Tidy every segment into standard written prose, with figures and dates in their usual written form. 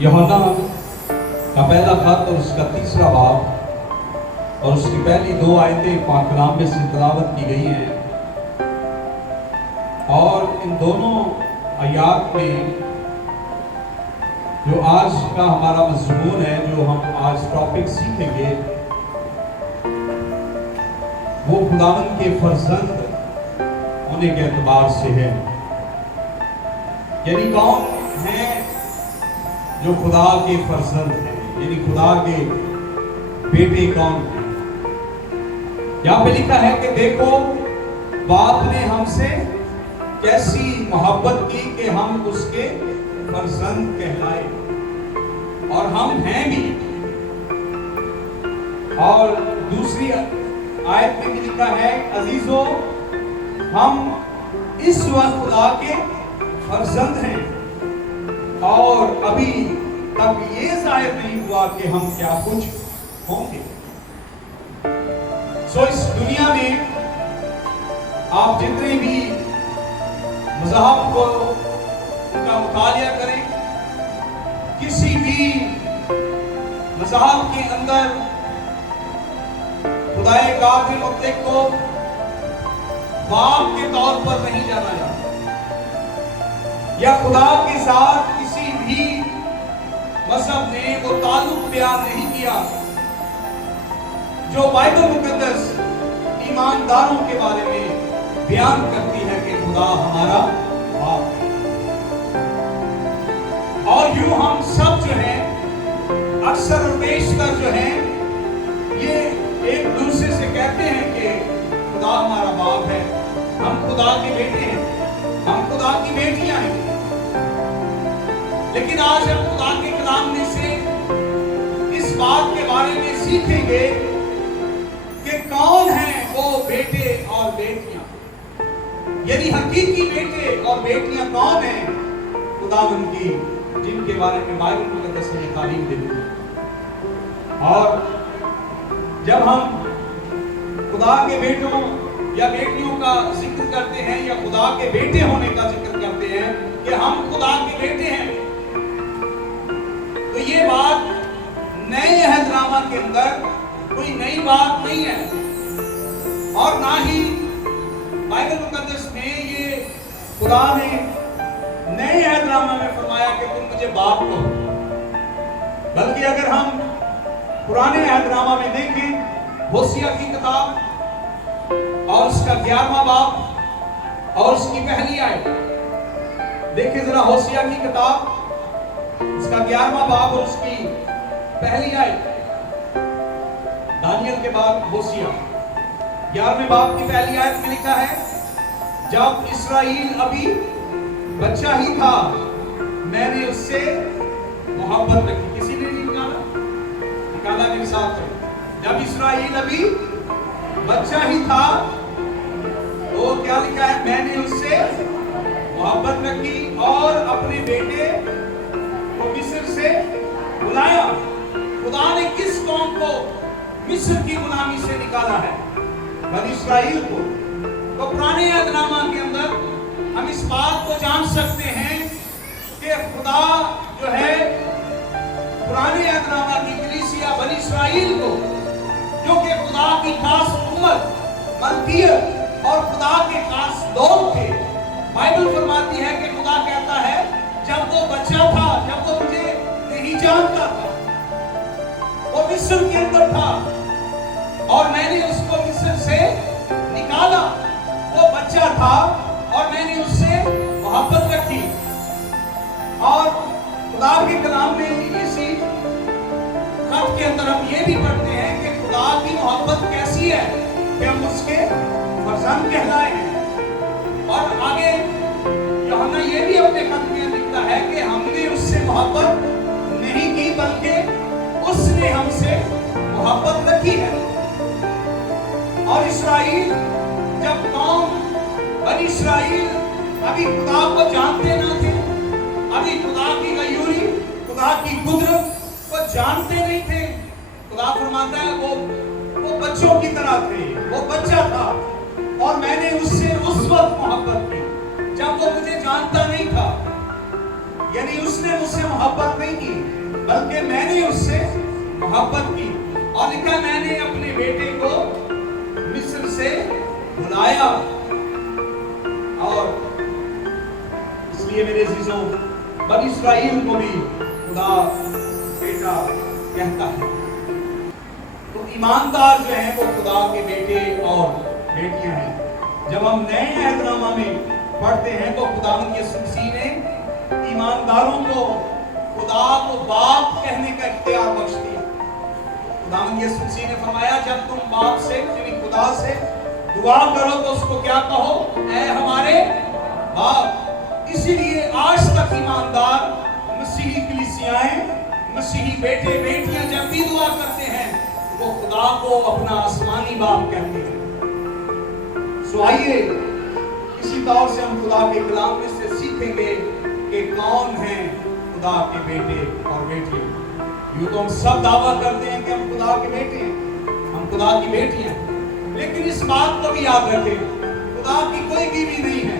यूहन्ना का पहला खत और उसका तीसरा बाब और उसकी पहली 2 आयतें पाक कलाम में से तिलावत की गई हैं। और इन दोनों आयात में जो आज का हमारा मज़मून है, जो हम आज टॉपिक सीखेंगे, वो खुदावंद के फर्जंद होने के एतबार से है। यानी कौन है जो खुदा के फर्जंद हैं, यानी खुदा के बेटे कौन हैं। यहाँ पे लिखा है कि देखो बाप ने हमसे कैसी मोहब्बत की कि हम उसके फर्जंद कहलाए, और हम हैं भी। और दूसरी आयत में भी लिखा है, अजीजों हम इस वक्त खुदा के फर्जंद हैं और अभी तक ये जाहिर नहीं हुआ कि हम क्या कुछ होंगे। इस दुनिया में आप जितने भी मज़हब को का मुतालिया करें, किसी भी मज़हब के अंदर खुदाए कादिर मुतलक को बाप के तौर पर नहीं जाना जाता, या खुदा के साथ किसी भी मज़हब ने वो ताल्लुक बयान नहीं किया जो बाइबल मुकद्दस ईमानदारों के बारे में बयान करती है कि खुदा हमारा बाप है। और यूं हम सब जो हैं, अक्सर और बेशतर जो हैं, ये एक दूसरे से कहते हैं कि खुदा हमारा बाप है, हम खुदा के बेटे हैं, हम खुदा की बेटियां हैं। लेकिन आज हम खुदा के कलाम में से इस बात के बारे में सीखेंगे कि कौन हैं वो बेटे और बेटियां, यानी हकीकी बेटे और बेटियां कौन हैं खुदावंद की, जिनके बारे में बाइबल मुकद्दस में तालीम देती है। और जब हम खुदा के बेटों या बेटियों का जिक्र करते हैं, या खुदा के बेटे होने का जिक्र करते हैं कि हम खुदा के बेटे हैं, तो ये बात नए अहदनामा के अंदर कोई नई बात नहीं है, और ना ही बाइबल मुकद्दस में ये खुदा ने नए अहदनामा में फरमाया कि तुम मुझे बाप कहो। बल्कि अगर हम पुराने अहदनामा में देखें, होसिया की किताब और उसका 11वां बाब और उसकी पहली आयत, देखिए जरा होसिया की किताब उसका 11वां बाब और उसकी पहली आयत। दानियल के बाद होसिया 11वें बाब की पहली आयत में लिखा है, जब इस्राएल अभी बच्चा ही था मैंने उससे मोहब्बत रखी। किसी ने नहीं निकाला मेरे साथ तो। जब इस्राएल अभी बच्चा ही था तो क्या लिखा है, मैंने उससे मोहब्बत रखी और अपने बेटे को मिस्र से बुलाया। खुदा ने किस कौम को मिस्र की गुलामी से निकाला है? बनी इस्राएल को। तो पुराने अहदनामा के अंदर हम इस बात को जान सकते हैं कि खुदा जो है पुराने अहदनामा की कलीसिया बनी इस्राएल को, जो कि खुदा की खास उम्मत, मलकियत और खुदा के खास लोग थे, बाइबल फरमाती है कि खुदा कहता है जब वो बच्चा था, जब वो मुझे नहीं जानता था, वो मिस्र के अंदर था और मैंने उसको मिस्र से निकाला। वो बच्चा था और मैंने उससे मोहब्बत रखी। और खुदा के कलाम में इसी खत के अंदर हम ये भी पढ़ते हैं कि खुदा की मोहब्बत कैसी है कि हम उसके फर्जंद कहलाए हैं। और आगे यूहन्ना ये भी अपने खत में लिखता है कि हमने उससे मोहब्बत नहीं की, बल्कि उसने हमसे मोहब्बत रखी है। और इस्राएल जब कौम बनी इस्राएल अभी खुदा को जानते ना थे, अभी खुदा की गयूरी, खुदा की कुदरत को जानते नहीं थे। खुदा फरमाता है वो बच्चों की तरह थे, वो बच्चा था और मैंने उससे उस वक्त मोहब्बत की जब वो मुझे जानता नहीं था, यानी उसने मुझसे मोहब्बत नहीं की। मैंने उससे मोहब्बत की, और लिखा मैंने अपने बेटे को मिस्र से बुलाया। और इसलिए मेरे अजीजों, बनी इस्राइल को भी खुदा बेटा कहता है। तो ईमानदार जो हैं वो खुदा के बेटे और बेटियां हैं। जब हम नए अहदनामा में पढ़ते हैं तो खुदावंद यीशु मसीह ने ईमानदारों को खुदा को बाप कहने का इख्तियार बख्श दिया। खुदावंद यीशु मसीह ने फरमाया, जब तुम बाप से यानी खुदा से दुआ करो तो उसको क्या कहो, ऐ हमारे बाप। इसीलिए आज तक ईमानदार मसीही कलीसियाएं, मसीही बेटे बेटियां जब भी दुआ करते हैं वो खुदा को अपना आसमानी बाप कहते हैं। सो आइए इसी तौर से हम खुदा के कलाम में से सीखेंगे कि कौन है खुदा के बेटे और बेटियां। यूं तो हम सब दावा करते हैं कि हम खुदा के बेटे हैं, हम खुदा की बेटियां हैं, लेकिन इस बात को भी याद रखें, खुदा की कोई बीवी नहीं है,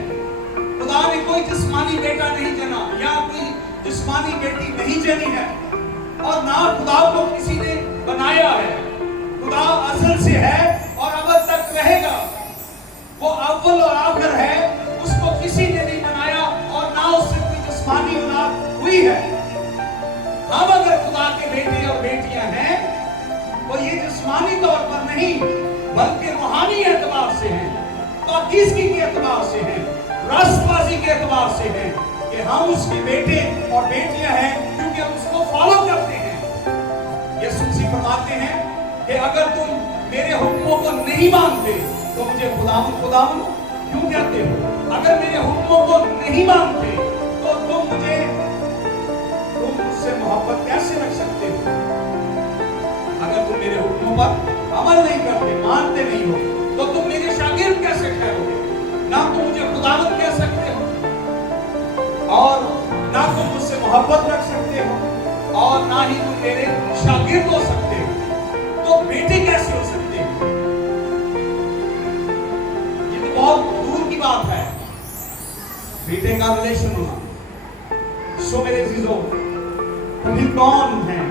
खुदा ने कोई जिस्मानी बेटा नहीं जना या कोई जिस्मानी बेटी नहीं जनी है, और ना खुदा को किसी ने बनाया है। खुदा असल से है और अब तक रहेगा। वो अव्वल और आखिर है, उसको किसी ने नहीं बनाया और ना उससे कोई जिस्मानी औलाद हुई है। हम अगर खुदा के बेटे और बेटियां हैं तो ये जिस्मानी तौर पर नहीं बल्कि रूहानी एतबार से हैं, पाकीज़गी के एतबार से हैं, रास्तबाजी के एतबार से हैं कि हम उसके बेटे और बेटियां हैं क्योंकि हम उसको फॉलो करते हैं। यीशु मसीह फरमाते हैं कि अगर तुम मेरे हुक्मों को नहीं मानते तो मुझे खुदावंद खुदावंद क्यों कहते हो? अगर मेरे हुक्मों को नहीं मानते तो तुम मुझसे मोहब्बत कैसे रख सकते हो? अगर तुम मेरे हुक्मों पर अमल नहीं करते, मानते नहीं हो, तो तुम मेरे शागिर्द कैसे ठहरोगे? ना तुम मुझे खुदावंद कह सकते हो और ना तुम मुझसे मोहब्बत रख सकते हो और ना ही तुम मेरे शागिर्द हो सकते हो, तो बेटे कैसे हो सकते हो? ये तो बहुत दूर की बात है, बेटे का रिलेशन होना। सो मेरे अजीजों, हम ही कौन हैं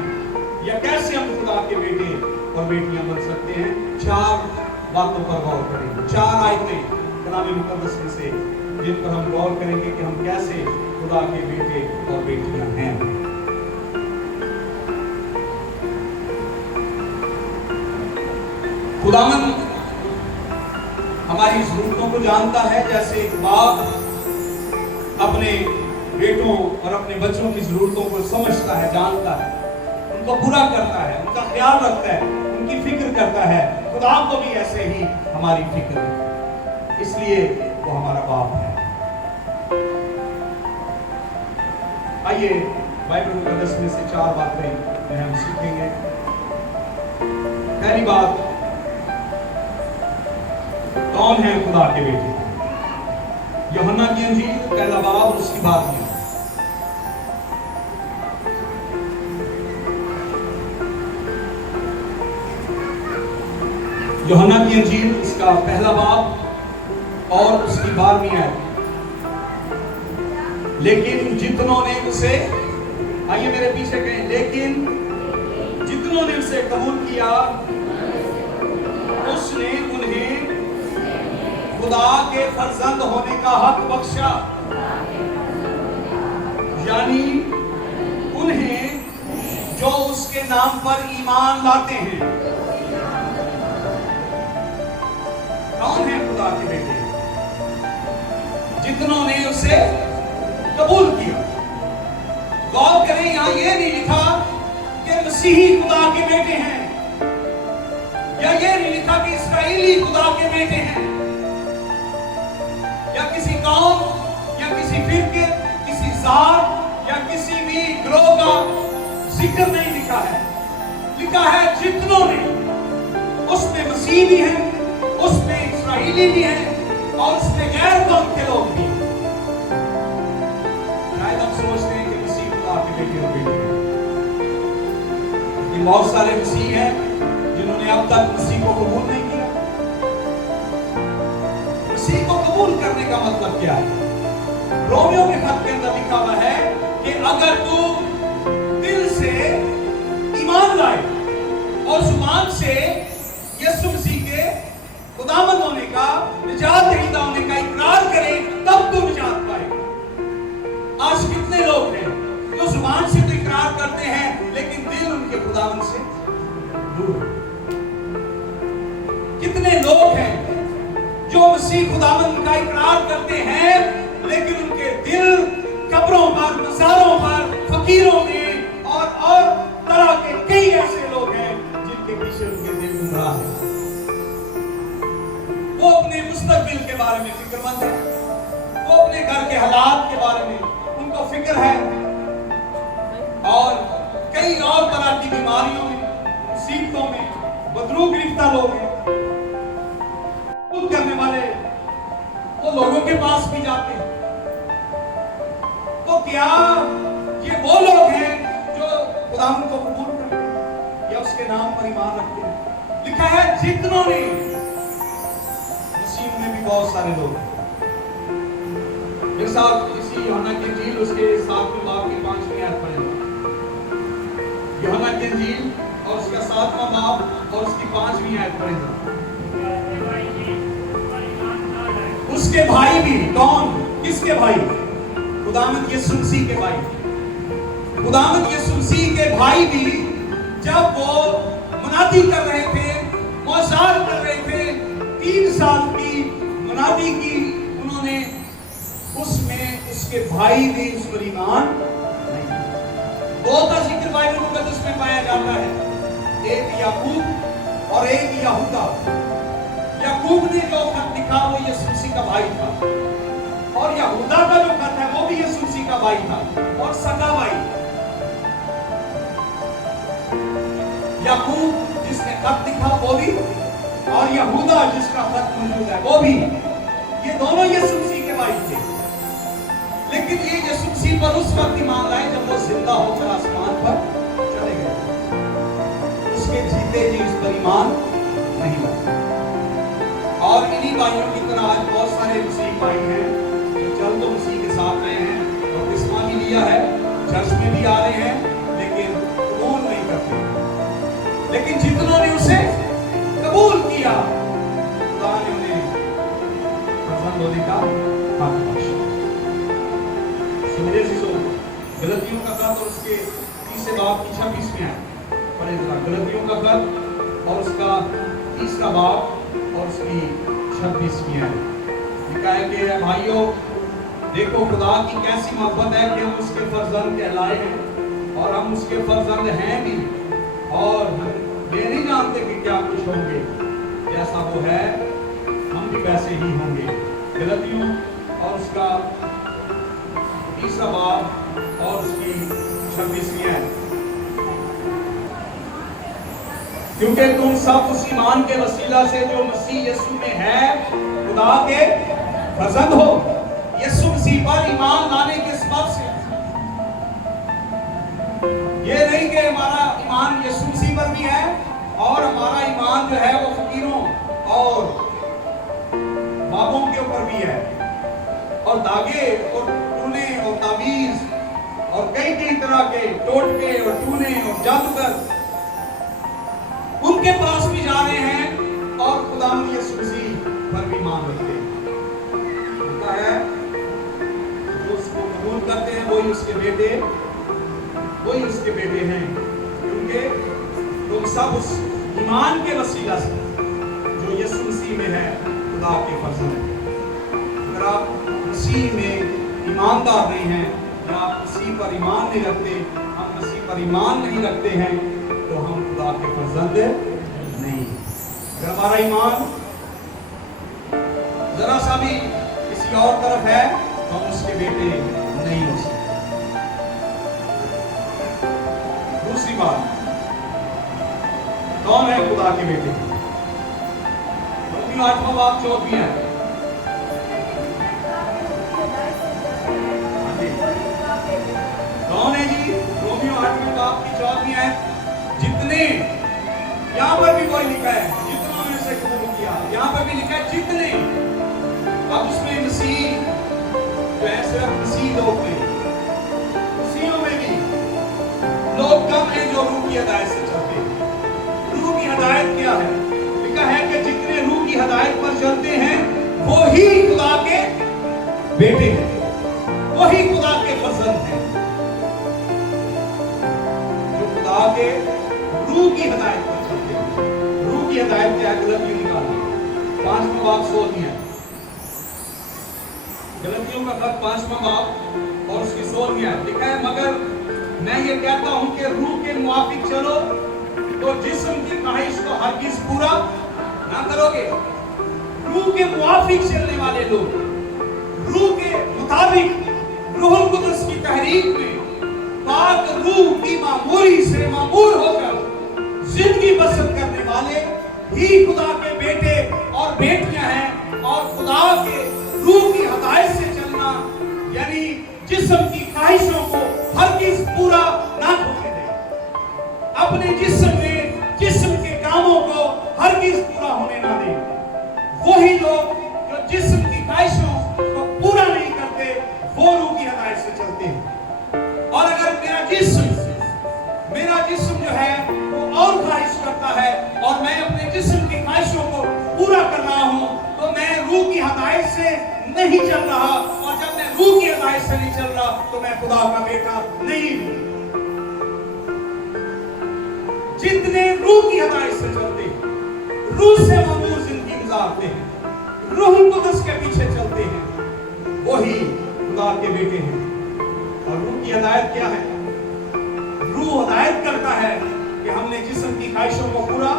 या कैसे हम खुदा के बेटे और बेटियां बन सकते हैं? 4 बातों पर गौर करेंगे, 4 आयतें कलाम मुकद्दस में से जिन पर हम गौर करेंगे कि हम कैसे खुदा के बेटे और बेटियां हैं। खुदावंद हमारी जरूरतों को जानता है, जैसे एक बाप अपने बेटों और अपने बच्चों की जरूरतों को समझता है, जानता है, उनको पूरा करता है, उनका ख्याल रखता है, उनकी फिक्र करता है। खुदा को भी ऐसे ही हमारी फिक्र है, इसलिए वो हमारा बाप है। आइए बाइबल मुकद्दस में से 4 बातें हम सीखेंगे। पहली बात, कौन है खुदा के बेटे? यूहन्ना की इंजील पहला बाब उसकी बात है। यूहन्ना की इंजील उसका पहला बाब और उसकी 12वीं आयत। लेकिन जितनों ने उसे, आइए मेरे पीछे कहें, लेकिन जितनों ने उसे कबूल किया उसने उन्हें खुदा के फर्जंद होने का हक बख्शा, यानी उन्हें जो उसके नाम पर ईमान लाते हैं। कौन है खुदा के बेटे? जितनों ने उसे कबूल किया। गौर करें, यहां यह नहीं लिखा कि मसीही खुदा के बेटे हैं, या यह नहीं लिखा कि इस्राएली खुदा के बेटे हैं, या किसी कौम या किसी फिरके, किसी जात या किसी भी ग्रोह का जिक्र नहीं लिखा है। लिखा है जितनों ने, उसमें मसीह भी हैं, उसमें इस्राएली भी हैं और उसमें गैर कौम के लोग भी। शायद हम सोचते हैं कि मसीह खुदा के बेटे और बेटी हैं, लेकिन बहुत सारे मसीह हैं जिन्होंने अब तक मसीह को कबूल नहीं किया। मसीह को कबूल करने का मतलब क्या है? रोमियो के खत के अंदर लिखा हुआ है कि अगर तू दिल से दूर। कितने लोग हैं जो मसीह खुदावंद का इकरार करते हैं, लेकिन उनके दिल कब्रों पर, मज़ारों पर, फकीरों में और तरह के कई ऐसे लोग हैं जिनके पीछे उनके दिल गुमराह है। वो अपने मुस्तकबिल के बारे में फिक्रमंद है, वो अपने घर के हालात के बारे में उनको फिक्र है, और कई और तरह की बीमारियों में, मुसीबतों में बदरू गिरफ्तार लोग हैं। करने वाले वो लोगों के पास भी जाते हैं। तो क्या ये वो लोग हैं जो खुदावंद को कबूल करते हैं या उसके नाम पर ईमान रखते हैं? लिखा है जितनों ने, मसीह में भी बहुत सारे लोग हैं। इसी यूहन्ना की इंजील उसके 7वें बाब की 5वीं आयत पढ़ेंगे। यूहन्ना की इंजील और उसका 7वां बाब और उसकी 5वीं आयत पढ़ेंगे। उसके भाई भी, कौन, किसके भाई? खुदावंद यीशु मसीह के भाई। खुदावंद यीशु मसीह के भाई भी जब वो मुनादी कर रहे थे, मौसार कर रहे थे, 3 साल की मुनादी की उन्होंने, उसमें उसके भाई भी उस पर ईमान नहीं। 2 का जिक्र बाइबल मुकद्दस में पाया जाता है, एक याकूब और एक यहूदा। याकूब ने जो खत लिखा वो यीशु मसीह का भाई था, और यहूदा का जो खत है वो भी यीशु मसीह का भाई था और सगा भाई। याकूब जिसने खत लिखा वो भी, और यहूदा जिसका खत मौजूद है वो भी, ये दोनों यीशु मसीह के भाई थे। लेकिन ये यीशु मसीह पर उस वक्त ईमान लाए जब वो जिंदा होकर आसमान पर चले गए। उसके जीते जी उस पर ईमान नहीं लाए। और इन्हीं भाइयों की तरह आज बहुत सारे मसीह भाई हैं जो चल तो मसीह के साथ रहे हैं, और किस्मा भी लिया है, चर्च में भी आ रहे हैं, लेकिन कबूल नहीं करते। लेकिन जितनों ने उसे कबूल किया, खुदा ने उन्हें फर्जंद होने का हक बख्शा। मेरे चीजों, गलतियों का खत और उसके 30 बाब की 26वीं आयत पढ़े जरा। गलतियों का खत और उसका 30 बाब और उसकी 26वीं आयत लिखा है कि भाइयों, देखो खुदा की कैसी मोहब्बत है कि हम उसके फर्जंद कहलाए हैं, और हम उसके फर्जंद हैं भी, और ये नहीं जानते कि क्या कुछ होंगे, जैसा वो है हम भी वैसे ही होंगे। गलतियों और उसका 30 बाब और उसकी 26वीं आयत। क्योंकि तुम सब उस ईमान के वसीला से जो मसीह यीशु में है खुदा के फर्जंद हो। यीशु मसीह पर ईमान लाने के सबब से, ये नहीं कि हमारा ईमान यीशु मसीह पर भी है और हमारा ईमान जो है वो फकीरों और बाबों के ऊपर भी है, और धागे और टूने और ताबीज और कई कई तरह के टोटके और टूने और जादूगर उनके पास भी जा रहे हैं, और खुदावंद यीशु मसीह पर भी ईमान रखते हैं। होता है जो उसको कबूल करते हैं वही उसके बेटे हैं, क्योंकि लोग सब उस ईमान के वसीला से जो यीशु मसीह में है खुदा के फर्जंद हैं। अगर आप मसीह में ईमानदार नहीं हैं, या आप मसीह पर ईमान नहीं रखते, हम मसीह पर ईमान नहीं रखते हैं, तो हम खुदा के फर्जंद नहीं। अगर हमारा ईमान जरा सा भी किसी और तरफ है तो हम उसके बेटे नहीं हो सकते। दूसरी बात, कौन है खुदा के बेटे? 8वां बाब 14वीं है। कौन है जी? रोमियो 8वें बाब की 14वीं है। जितने, यहां पर भी कोई लिखा है जितनों ने उसे कबूल किया, यहां पर भी लिखा है जितने। अब उसमें मसीह जो है सिर्फ मसीह लोग नहीं, मसीहों में भी लोग कम हैं जो रूह की हदायत से चलते हैं। रूह की हदायत क्या है? लिखा है कि जितने रूह की हदायत पर चलते हैं वो ही खुदा के बेटे हैं, वही खुदा के फर्जंद हैं। जो खुदा के रूह की हदायत पर चलते हैं ہدایت کیا ہے؟ غلطیوں نکالنا، 5واں باب 16 غلطیوں کا خط 5واں باب اور اس کی 16 لکھا ہے، مگر میں یہ کہتا ہوں کہ روح کے موافق چلو تو جسم کی خواہش کو ہرگز پورا نہ کرو گے۔ روح کے موافق چلنے والے لوگ، روح کے مطابق روح القدس کی تحریک میں پاک روح کی معموری سے معمور ہو کر زندگی بسر کرنے والے ہی خدا کے بیٹے اور بیٹیاں ہیں، اور خدا کے روح کی ہدایت سے چلنا یعنی جسم کی خواہشوں کو ہرگز پورا نہ ہونے دیں، اپنے جسم میں جسم کے کاموں کو ہرگز پورا ہونے نہ دیں۔ وہی لوگ جو جسم کی خواہشوں کو پورا نہیں کرتے وہ روح کی ہدایت سے چلتے ہیں۔ اور اگر میرا جسم جو ہے وہ اور خواہش کرتا ہے اور میں اپنے جسم کی خواہشوں کو پورا کر رہا ہوں تو میں روح کی ہدایت سے نہیں چل رہا، اور جب میں روح کی ہدایت سے نہیں چل رہا تو میں خدا کا بیٹا نہیں ہوں۔ جتنے روح کی ہدایت سے چلتے ہیں، روح سے معمور زندگی گزارتے ہیں، روح القدس کے پیچھے چلتے ہیں، وہی خدا کے بیٹے ہیں۔ اور روح کی ہدایت کیا ہے؟ روح ہدایت کرتا ہے کہ ہم نے جسم کی خواہشوں کو پورا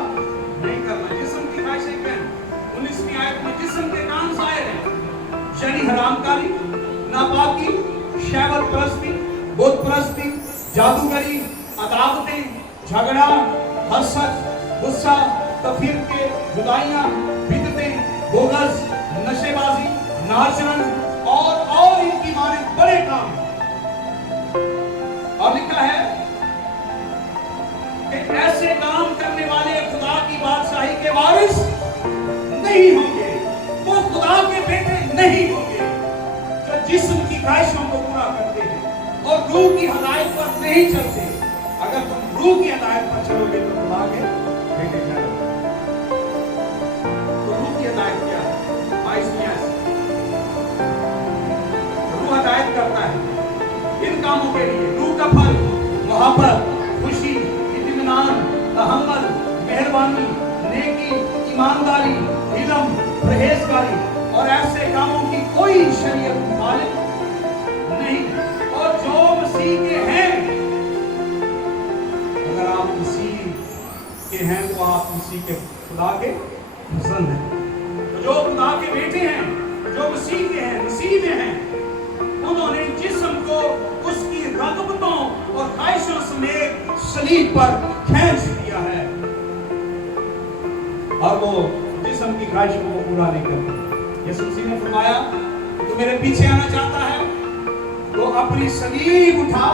نہیں کرنا۔ جسم کی خواہشیں کیا ہیں؟ 19ویں آیت میں جسم کے کام ظاہر ہیں، یعنی حرام کاری، ناپاکی، شہوت پرستی، بت پرستی، جادوگری، عداوتیں، جھگڑا، حسد، غصہ، تفرقے، جدائیاں، بدعتیں، بغض، نشے بازی، ناچن اور ان کی مانند بڑے کام ہیں۔ اور لکھا ہے کہ ایسے کام کرنے والے خدا کی بادشاہی کے وارث نہیں ہوں گے، وہ خدا کے بیٹے نہیں ہوں گے۔ جو جسم کی خواہشوں کو پورا کرتے ہیں اور روح کی ہدایت پر نہیں چلتے، اگر تم روح کی ہدایت پر چلو گے تو خدا کے بیٹے ٹھہرو گے۔ تو روح کی ہدایت کیا ہے؟ 22ویں آیت، روح ہدایت کرتا ہے ان کاموں کے لیے۔ روح کا پھل محبت، خوشی، اطمینان، تحمل، مہربانی، نیکی، ایمانداری، علم، پرہیزگاری، اور ایسے کاموں کی کوئی شریعت مخالف نہیں۔ اور جو مسیح کے ہیں، اگر آپ مسیح کے ہیں تو آپ مسیح کے خدا کے پسند ہیں۔ جو خدا کے بیٹے ہیں، جو مسیح کے ہیں، مسیح میں ہیں، انہوں نے جسم کو اس کی رغبتوں اور خواہشوں سمیت صلیب پر کھینچ دیا ہے، اور وہ جسم کی خواہشوں کو پورا نہیں کرتے۔ یسوع مسیح نے فرمایا تو میرے پیچھے آنا چاہتا ہے تو اپنی صلیب اٹھا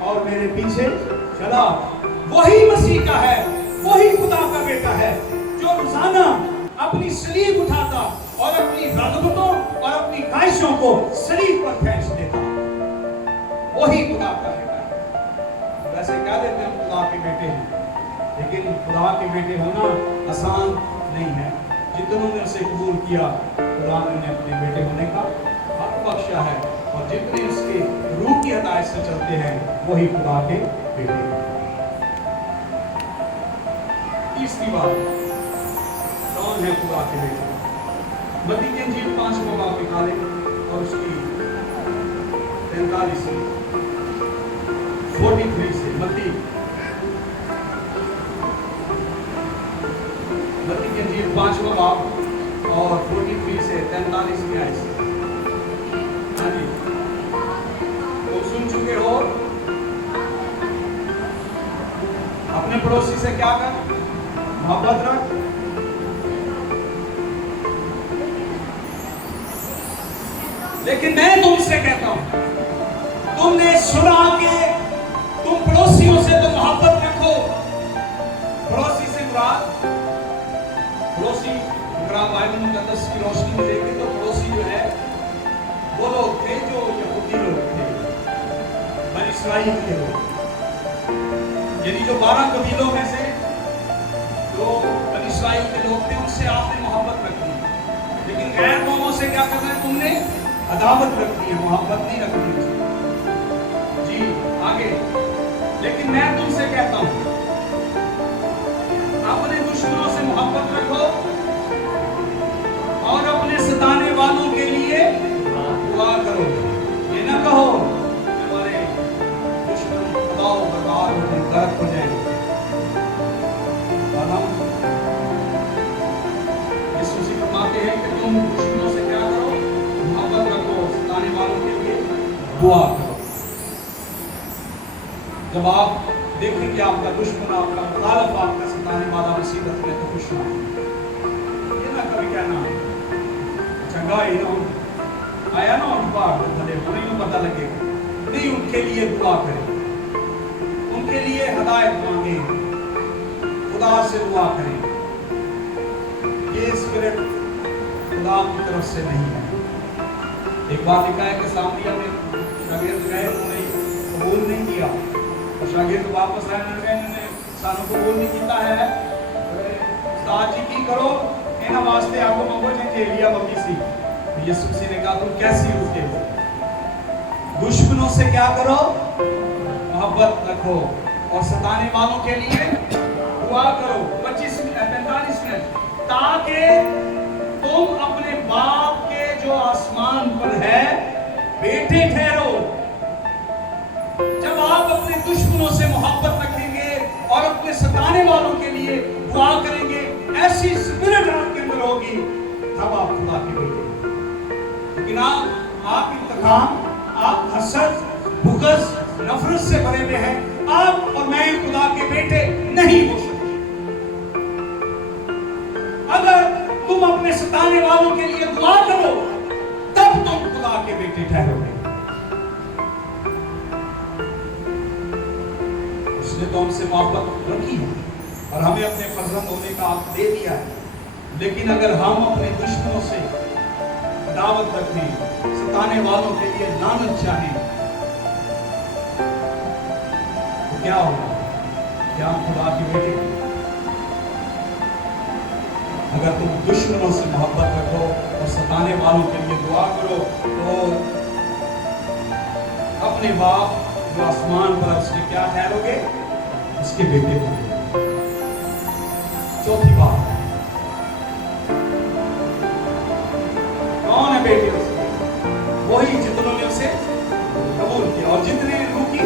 اور میرے پیچھے چلا۔ وہی مسیح کا ہے، وہی خدا کا بیٹا ہے جو روزانہ اپنی صلیب اٹھاتا اور اپنی رغبتوں اور اپنی خواہشوں کو صلیب پر کھینچ دیتا، وہی خدا کا بیٹا ہے۔ ویسے کہہ دیتے ہیں خدا کے بیٹے ہیں، لیکن خدا کے بیٹے ہونا آسان نہیں ہے۔ جتنوں نے اسے قبول کیا خدا نے انہیں اپنے بیٹے ہونے کا حق بخشا ہے، اور جتنے اس کے روح کی ہدایت سے چلتے ہیں وہی خدا کے بیٹے ہیں۔ تیسری بات، کون ہے خدا کے بیٹے؟ متی کی انجیل 5واں باب نکالیں اور اس کی 43 سے 43 سے متی کی انجیل 5واں باب اور 43 سے 43 کی آیت سے۔ ہاں جی، تو سن چکے ہو، اپنے پڑوسی سے کیا کر؟ محبت رکھ۔ لیکن میں تم سے کہتا ہوں، تم نے سنا کہ تم پڑوسیوں سے تو محبت رکھو۔ پڑوسی سے مراد، پڑوسی اگر آپ بائبل مقدس کی روشنی میں دیکھیں تو پڑوسی جو ہے وہ لوگ تھے جو یہودی لوگ تھے، بنی اسرائیل کے لوگ، یعنی جو 12 قبیلوں میں سے جو بنی اسرائیل کے لوگ تھے ان سے آپ نے محبت رکھنی۔ لیکن غیر قوموں سے کیا کرنا ہے؟ تم نے عداوت رکھنی ہے، محبت نہیں رکھنی ہے۔ جی آگے، لیکن میں تم سے کہتا ہوں اپنے دشمنوں سے محبت बर्बाद हो जाए, गर्क हो जाएंगे। और हम यीशु से फरमाते हैं कि तुम दुश्मनों से क्या करो, मोहब्बत रखो, सताने वालों के लिए दुआ करो। जब आप देखें कि आपका दुश्मन, आपका मुखालिफ, आपका सताने वाला मुसीबत में, तो खुश ना ये ना कभी कहना चंगा ही ना आया ना उन पार भले हमें को पता लगेगा, नहीं, उनके लिए दुआ करें, उनके लिए हदायत मांगे, खुदा से दुआ करें। ये स्पिरिट खुदा की तरफ से नहीं है। एक बात लिखा है कि सामरिया में शागिर्द गए, उन्होंने कबूल नहीं किया, और शागिर्द वापस आए, उन्होंने सानू कबूल नहीं किया है, उस्ताद जी की करो इन्हां वास्ते आपको मंगो जे एलिया बगी सी। यीशु मसीह ने कहा तुम कैसी उसके हो, दुश्मनों से क्या करो, मोहब्बत रखो, और सताने वालों के लिए दुआ करो। 45 मिनट, ताकि तुम अपने बाप के जो आसमान पर है बेटे ठहरो। जब आप अपने दुश्मनों से मोहब्बत रखेंगे और अपने सताने वालों के लिए दुआ करेंगे, ऐसी स्पिरिट आपके अंदर होगी, तब आप खुदा के बेटे। लेकिन आप इंतकाम, आप हसद, बुग़्ज़, नफरत से भरे हुए हैं, आप और मैं खुदा के बेटे नहीं हो सकते। अगर तुम अपने सताने वालों के लिए दुआ करो, तब तुम खुदा के बेटे ठहरोगे। उसने तो हमसे मोहब्बत रखी है और हमें अपने फर्जंद होने का हक दे दिया है, लेकिन अगर हम अपने दुश्मनों से दावत रखें, सताने वालों के लिए लानत चाहें, तो क्या होगा? क्या हम खुदा के बेटे? अगर तुम दुश्मनों से मोहब्बत रखो और सताने वालों के लिए दुआ करो, तो अपने बाप जो आसमान पर, उसके क्या ठहरोगे? उसके बेटे बनेंगे। चौथी बात, कौन है बेटे उसके? वही जितनों ने उसे कबूल किया, और जितने रूह की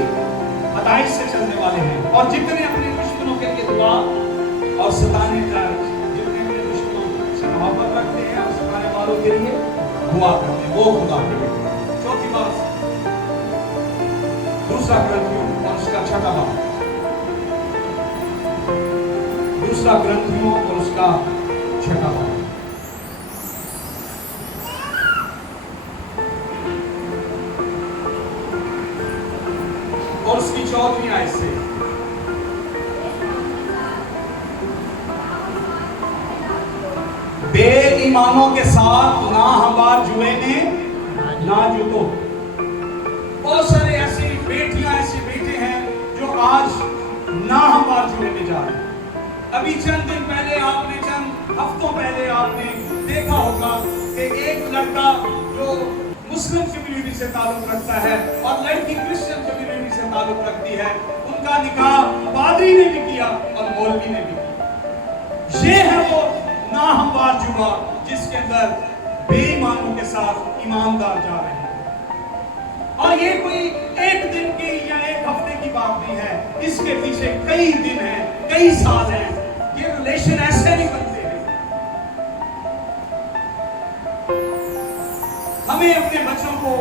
अदाइश से चलने वाले हैं, और जितने अपने दुश्मनों के लिए दुआ और सताने का, जितने अपने दुश्मनों से मोहब्बत रखते हैं और सताने वालों के लिए दुआ करते हैं, वो खुदा के बेटे। चौथी बात, दूसरा ग्रंथियों और उसका छठा बाब, दूसरा ग्रंथियों और उसका छठा बाब। और उसकी 14वीं आयत से, बेईमानों के साथ ना हमार जुए में ना जुटो। बहुत सारे ऐसी बेटियां, ऐसे बेटे हैं जो आज ना हमार जुए में जा रहे हैं। अभी चंद दिन पहले आपने, चंद हफ्तों पहले आपने देखा होगा कि एक लड़का जो मुस्लिम कम्युनिटी से ताल्लुक रखता है और लड़की क्रिश्चियन कम्युनिटी से ताल्लुक रखती है, उनका निकाह पादरी ने भी किया और मौलवी ने भी किया। ये है वो नाहमवार जुआ जिसके अंदर बेईमानों के साथ ईमानदार जा रहे हैं। और ये कोई एक दिन की या एक हफ्ते की बात नहीं है, इसके पीछे कई दिन हैं, कई साल हैं। ये रिलेशन ऐसे नहीं बनते हैं। हमें अपने बच्चों को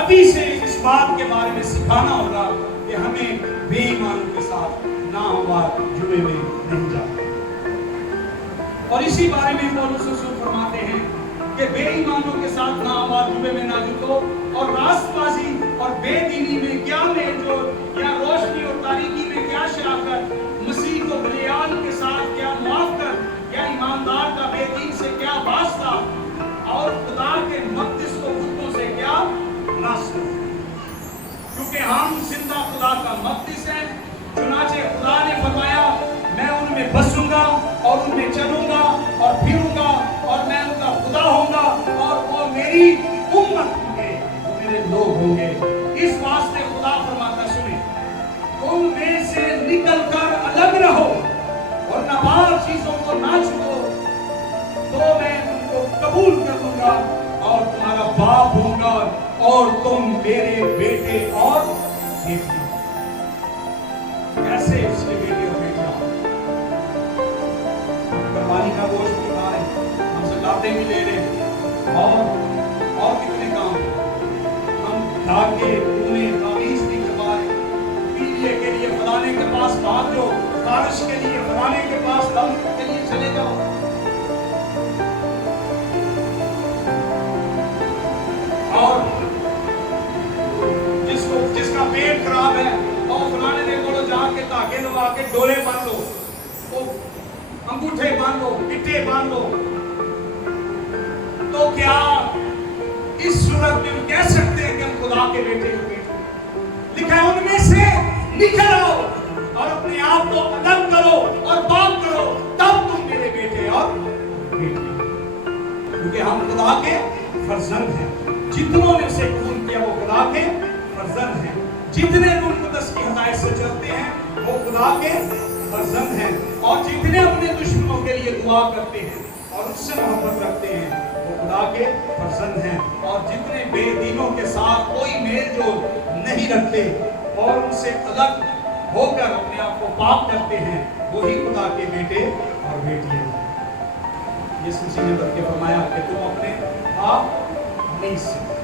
अभी से इस बात के बारे में सिखाना होगा कि हमें बेईमानों के साथ नाहमवार जुए में नहीं जाना। और इसी बारे में पौलुस रसूल फरमाते हैं कि बेईमानों के साथ नाहमवार जुए में ना जुटो, और रास्तबाजी और बेदीनी में क्या जो या रोशनी और तारीकी में क्या शराकत, मसीह को बलियान के साथ क्या मुआफ़क़त, या ईमानदार का बेदीन से क्या वास्ता, और खुदा के मक़दस को खुदों से क्या नासर। क्योंकि हम जिंदा खुदा का मक़दस है। चुनाचे खुदा ने फरमाया, मैं उनमें बसूंगा और उनमें चलूंगा और फिरूंगा, और मैं उनका खुदा होऊंगा और वो मेरी उम्मत होंगे, वो मेरे लोग होंगे। इस वास्ते खुदा फरमाता, सुने, तुम में से निकल कर अलग रहो और नापाक चीजों को ना छुओ, तो मैं तुमको कबूल कर लूंगा और तुम्हारा बाप होऊंगा और तुम मेरे बेटे और बेटी। थे उसके बेटे और बेटियां। कुर्बानी का गोश्त भी खा रहे, हमसे लाते भी ले रहे, और कितने काम हम धागे ऊने कामीज भी करवा रहे, पीलिए के लिए फलाने के पास भाग लो, बारिश के लिए फलाने के पास दम के लिए चले जाओ। और जिसका पेट खराब है और फलाने ने बोलो जाके धागे लगा के डोले बांध लो, तो अंगूठे बांध लो, पिट्ठे बांध लो। तो क्या इस सूरत में हम कह सकते हैं कि हम खुदा के बेटे हो? लिखा है उनमें से निकल आओ और अपने आप को अलग करो और बात करो, तब तुम मेरे बेटे और बेटी, क्योंकि हम खुदा के फर्जंद हैं। जितनों ने उसे कबूल किया वो खुदा के फर्जंद हैं। जितने रूह कुद्दस की हिदायत से चलते हैं वो खुदा के फर्जंद हैं। और जितने अपने दुश्मनों के लिए दुआ करते हैं और उससे मोहब्बत रखते हैं वो खुदा के फर्जंद हैं। और जितने बेदीनों के साथ कोई मेल जोल नहीं रखते और उनसे अलग होकर अपने आप को पाक करते हैं, वही खुदा के बेटे और बेटियां हैं। यीशु मसीह ने बल्कि फरमाया कि तुम अपने बाप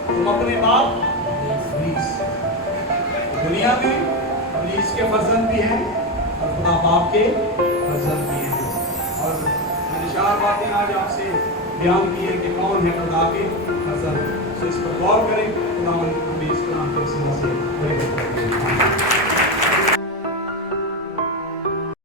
तुम अपने बाप दुनिया में पुलिस के फर्जंद भी हैं और खुदा बाप के फर्जंद भी हैं। और मैंने 4 बातें आज आपसे बयान की है कि कौन है खुदा के फर्जंद। इस पर गौर करें, खुदा हमें इस कुरान को समझ से